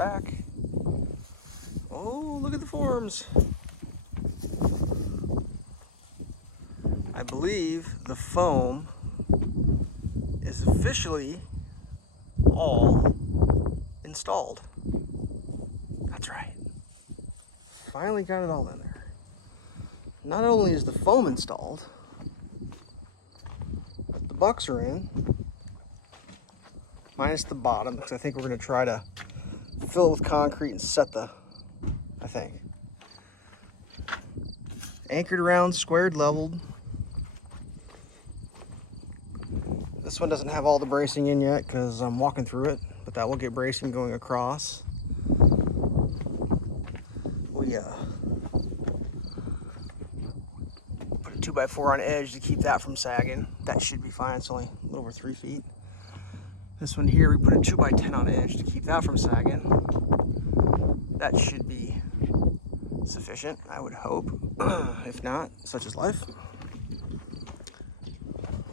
back. Oh, look at the forms. I believe the foam is officially all installed. That's right. Finally got it all in there. Not only is the foam installed, but the bucks are in, minus the bottom, because I think we're going to try to fill it with concrete and set the, I think. Anchored around, squared, leveled. This one doesn't have all the bracing in yet because I'm walking through it, but that will get bracing going across. We put a 2x4 on edge to keep that from sagging. That should be fine. It's only a little over 3 feet. This one here, we put a 2x10 on edge to keep that from sagging. That should be sufficient, I would hope. If not, such is life.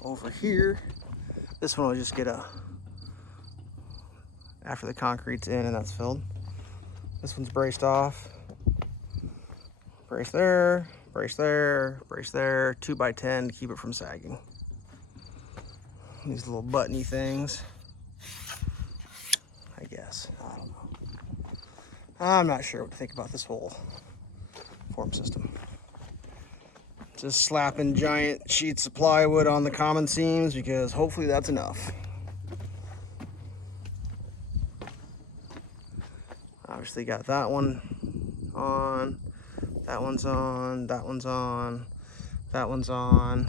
Over here, this one will just get after the concrete's in and that's filled. This one's braced off. Brace there, brace there, brace there. 2x10 to keep it from sagging. These little buttony things. I guess. I don't know. I'm not sure what to think about this whole form system. Just slapping giant sheets of plywood on the common seams because hopefully that's enough. Obviously got that one on, that one's on, that one's on, that one's on.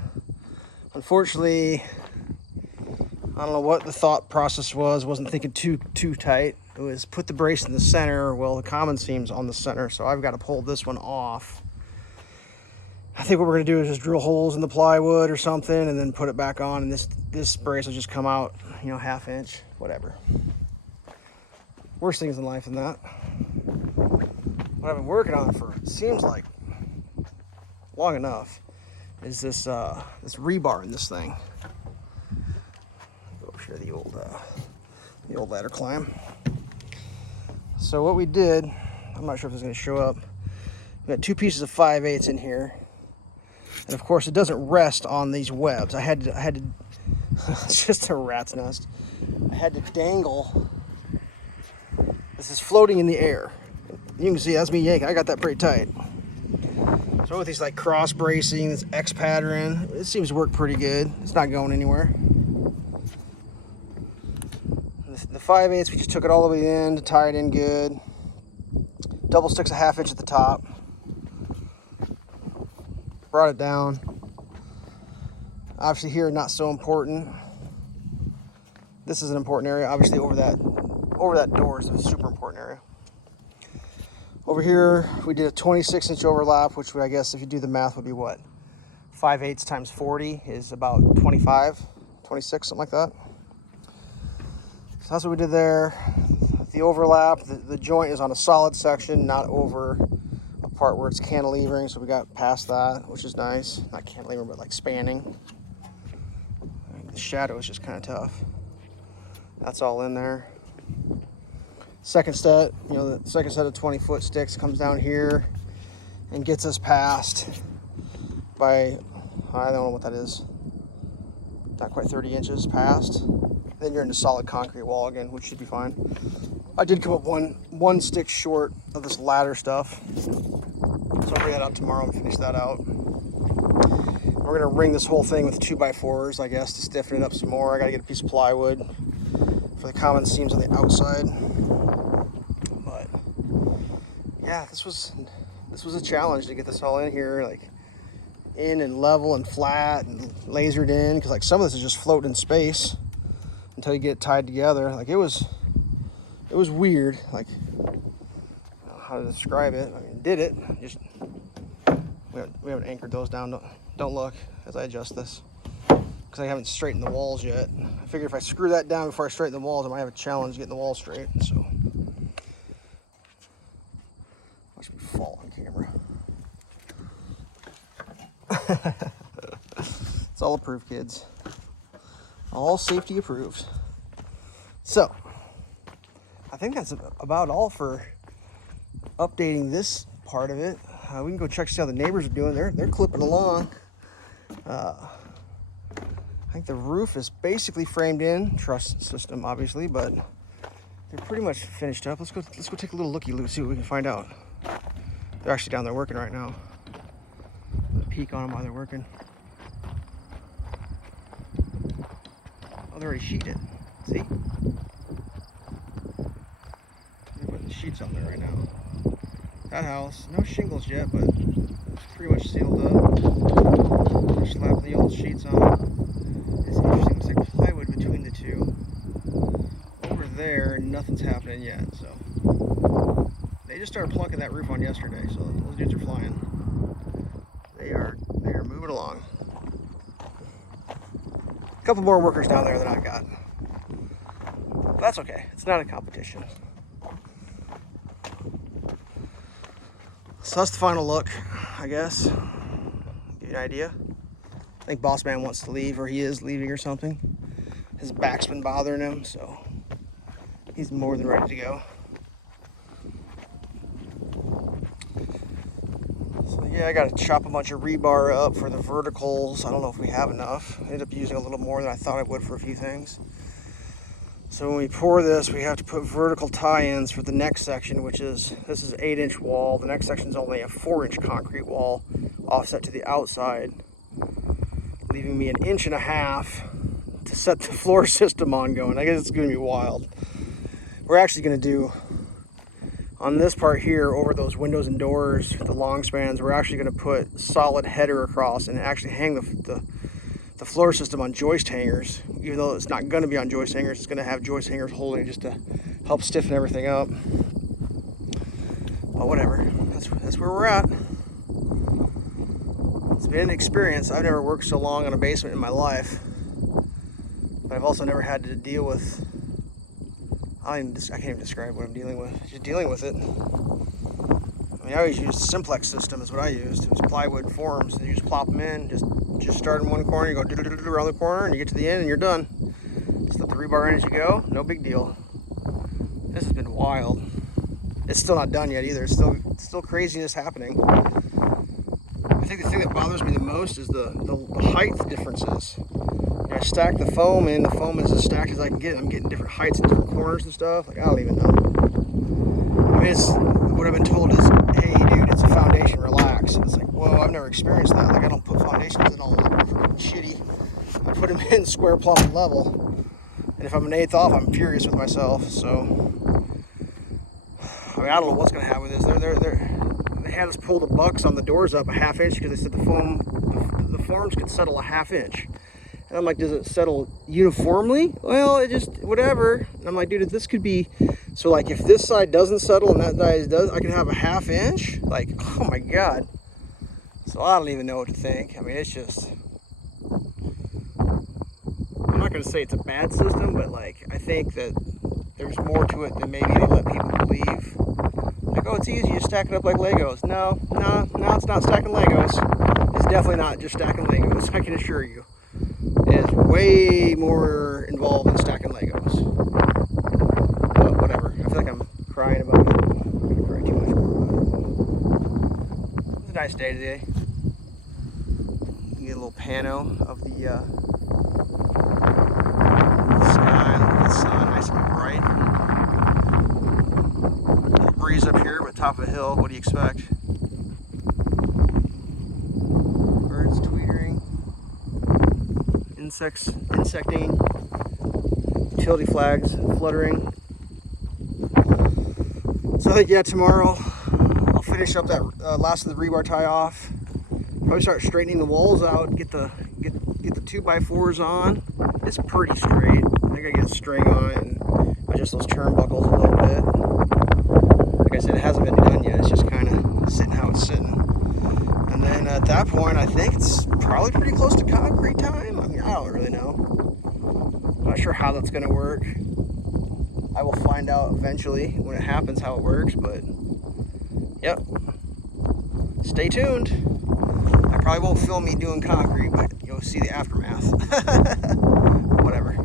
Unfortunately, I don't know what the thought process was. Wasn't thinking too tight. It was put the brace in the center. Well, the common seam's on the center, so I've got to pull this one off. I think what we're gonna do is just drill holes in the plywood or something and then put it back on, and this brace will just come out, you know, 1/2 inch, whatever. Worse things in life than that. What I've been working on for, it seems like, long enough, is this rebar in this thing. Go over here, the old ladder climb. So what we did, I'm not sure if it's gonna show up. We got 2 pieces of 5/8 in here. And of course it doesn't rest on these webs. I had to it's just a rat's nest. I had to dangle. This is floating in the air. You can see that's me yanking. I got that pretty tight. So with these like cross bracing, this X pattern, it seems to work pretty good. It's not going anywhere. The 5/8, we just took it all the way in to tie it in good. Double sticks a 1/2 inch at the top. Brought it down. Obviously here, not so important. This is an important area. Obviously over that door is a super important area. Over here, we did a 26-inch overlap, which I guess if you do the math would be what? 5/8 times 40 is about 25, 26, something like that. So that's what we did there. The overlap, the joint is on a solid section, not over a part where it's cantilevering, so we got past that, which is nice. Not cantilevering, but like spanning. The shadow is just kind of tough. That's all in there. Second set, the second set of 20-foot sticks comes down here and gets us past by, I don't know what that is, not quite 30 inches past. Then you're in a solid concrete wall again, which should be fine. I did come up one stick short of this ladder stuff, so I'll bring that out tomorrow and finish that out. We're gonna ring this whole thing with 2x4s, I guess, to stiffen it up some more. I gotta get a piece of plywood for the common seams on the outside. But yeah, this was a challenge to get this all in here, like in and level and flat and lasered in, because like some of this is just floating in space until you get it tied together. Like it was weird, like I don't know how to describe it. I mean, did it, just we haven't anchored those down. Don't look as I adjust this, because I haven't straightened the walls yet. I figure if I screw that down before I straighten the walls, I might have a challenge getting the wall straight. So watch me fall on camera. It's all approved, kids. All safety approved. So I think that's about all for updating this part of it. We can go check see how the neighbors are doing. They're clipping along. I think the roof is basically framed in, truss system obviously, but they're pretty much finished up. Let's go take a little looky-loo, see what we can find out. They're actually down there working right now. Peek on them while they're working. Oh, they're already sheeted. See? They're putting the sheets on there right now. That house, no shingles yet, but it's pretty much sealed up. They're slapping the old sheets on. It's interesting, looks like plywood between the two. Over there, nothing's happening yet, so. They just started plunking that roof on yesterday, so those dudes are flying. They are moving along. A couple more workers down there than I've got. But that's okay. It's not a competition. So that's the final look, I guess. Give you an idea. I think Boss Man wants to leave, or he is leaving or something. His back's been bothering him, so he's more than ready to go. Yeah, I got to chop a bunch of rebar up for the verticals. I don't know if we have enough. I ended up using a little more than I thought I would for a few things. So when we pour this, we have to put vertical tie-ins for the next section, this is 8-inch wall. The next section is only a 4-inch concrete wall offset to the outside, leaving me 1.5 inches to set the floor system on going. I guess it's going to be wild. We're actually going to do, on this part here, over those windows and doors, the long spans, we're actually going to put solid header across and actually hang the floor system on joist hangers. Even though it's not going to be on joist hangers, it's going to have joist hangers holding just to help stiffen everything up. But whatever, that's where we're at. It's been an experience. I've never worked so long on a basement in my life, but I've also never had to deal with, I can't even describe what I'm dealing with. Just dealing with it. I mean, I always used a simplex system is what I used. It was plywood forms, and you just plop them in, just start in one corner, you go around the corner, and you get to the end, and you're done. Just let the rebar in as you go, no big deal. This has been wild. It's still not done yet either. It's still craziness happening. I think the thing that bothers me the most is the height differences. When I stack the foam in, the foam is as stacked as I can get. I'm getting different heights in different corners and stuff. Like, I don't even know. I mean, what I've been told is, hey, dude, it's a foundation, relax. And it's like, whoa, I've never experienced that. Like, I don't put foundations in all shitty. I put them in square, plumb, and level. And if I'm 1/8 off, I'm furious with myself. So, I mean, I don't know what's going to happen with this. They had us pull the bucks on the doors up 1/2 inch because they said the forms could settle 1/2 inch. And I'm like, does it settle uniformly? Well, it just, whatever. And I'm like, dude, this could be, so like if this side doesn't settle and that side does, I can have 1/2 inch? Like, oh my God. So I don't even know what to think. I mean, it's just, I'm not going to say it's a bad system, but like, I think that there's more to it than maybe they let people believe. Like, oh, it's easy, you stack it up like Legos. No, it's not stacking Legos. It's definitely not just stacking Legos, I can assure you. It is way more involved in stacking Legos. But whatever. I feel like I'm crying about it. I'm going to cry too much more about it. It's a nice day today. You can get a little pano of the sky. Look at the sun, nice and bright. A little breeze up here at the top of a hill. What do you expect? Birds tweetering. Insecting, utility flags fluttering. So I think, yeah, tomorrow I'll finish up that last of the rebar tie off. Probably start straightening the walls out, get the 2x4s on. It's pretty straight. I think I get a string on it and adjust those turnbuckles a little bit. Like I said, it hasn't been done yet. It's just kind of sitting how it's sitting. And then at that point, I think it's probably pretty close to concrete time. I mean, I don't really know. I'm not sure how that's going to work. I will find out eventually when it happens how it works, but yep. Stay tuned. I probably won't film me doing concrete, but you'll see the aftermath. Whatever.